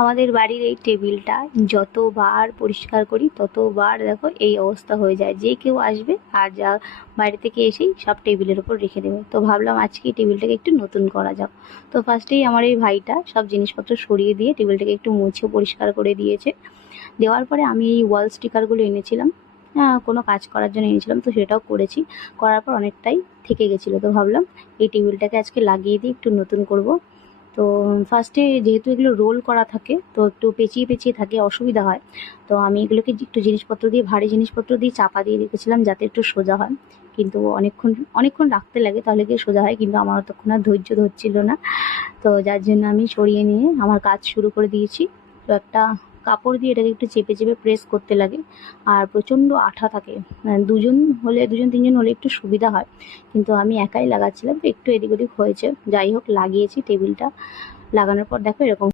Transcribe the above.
আমাদের বাড়ির এই টেবিলটা যতবার পরিষ্কার করি ততবার দেখো এই অবস্থা হয়ে যায়। যে কেউ আসবে আর যা বাইরে থেকে এসেই সব টেবিলের ওপর রেখে দেবে। তো ভাবলাম আজকে এই টেবিলটাকে একটু নতুন করা যাক। তো ফার্স্টেই আমার এই ভাইটা সব জিনিসপত্র সরিয়ে দিয়ে টেবিলটাকে একটু মুছে পরিষ্কার করে দিয়েছে। দেওয়ার পরে আমি এই ওয়াল স্টিকারগুলো এনেছিলাম, কোনো কাজ করার জন্য এনেছিলাম, তো সেটাও করেছি। করার পর অনেকটাই থেকে গেছিলো, তো ভাবলাম এই টেবিলটাকে আজকে লাগিয়ে দিয়ে একটু নতুন করব। তো ফার্স্টে যেহেতু এগুলো রোল করা থাকে তো একটু পেঁচিয়ে পেঁচিয়ে থাকে, অসুবিধা হয়। তো আমি এগুলোকে একটু জিনিসপত্র দিয়ে, ভারী জিনিসপত্র দিয়ে চাপা দিয়ে রেখেছিলাম যাতে একটু সোজা হয়। কিন্তু অনেকক্ষণ অনেকক্ষণ রাখতে লাগে তাহলে গিয়ে সোজা হয়, কিন্তু আমার অতক্ষণ আর ধৈর্য ধরছিল না। তো যার জন্য আমি সরিয়ে নিয়ে আমার কাজ শুরু করে দিয়েছি। তো একটা কাপড় দিয়ে এটাকে একটু চেপে চেপে প্রেস করতে লাগে। আর প্রচণ্ড আঠা থাকে, দুজন তিনজন হলে একটু সুবিধা হয়, কিন্তু আমি একাই লাগাচ্ছিলাম তো একটু এদিক ওদিক হয়েছে। যাই হোক, লাগিয়েছি টেবিলটা। লাগানোর পর দেখো এরকম